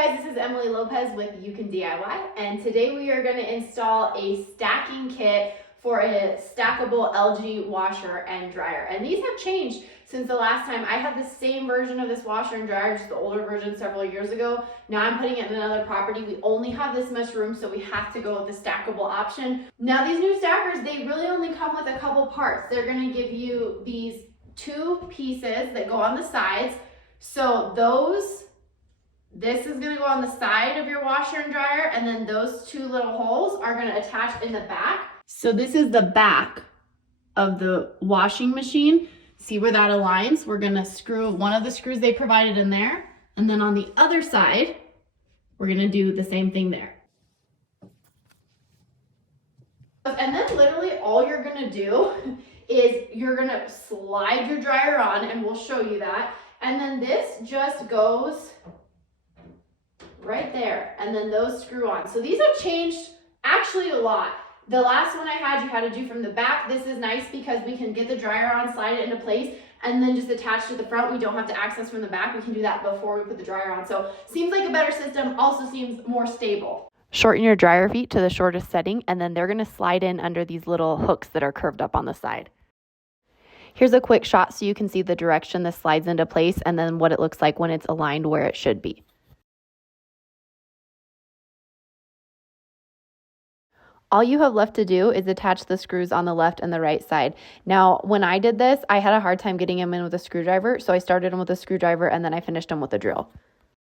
Hey guys, this is Emily Lopez with You Can DIY, and today we are going to install a stacking kit for a stackable LG washer and dryer. And these have changed since the last time. I had the same version of this washer and dryer, just the older version several years ago. Now I'm putting it in another property. We only have this much room, so we have to go with the stackable option. Now these new stackers, they really only come with a couple parts. They're going to give you these two pieces that go on the sides. So this is going to go on the side of your washer and dryer, and then those two little holes are going to attach in the back. So this is the back of the washing machine. See where that aligns? We're going to screw one of the screws they provided in there, and then on the other side, we're going to do the same thing there. And then literally all you're going to do is you're going to slide your dryer on, and we'll show you that. And then this just goes right there, and then those screw on. So these have changed actually a lot. The last one I had, you had to do from the back. This is nice because we can get the dryer on, slide it into place, and then just attach to the front. We don't have to access from the back. We can do that before we put the dryer on. So seems like a better system, also seems more stable. Shorten your dryer feet to the shortest setting, and then they're going to slide in under these little hooks that are curved up on the side. Here's a quick shot so you can see the direction this slides into place and then what it looks like when it's aligned where it should be. All you have left to do is attach the screws on the left and the right side. Now, when I did this, I had a hard time getting them in with a screwdriver, so I started them with a screwdriver and then I finished them with a drill.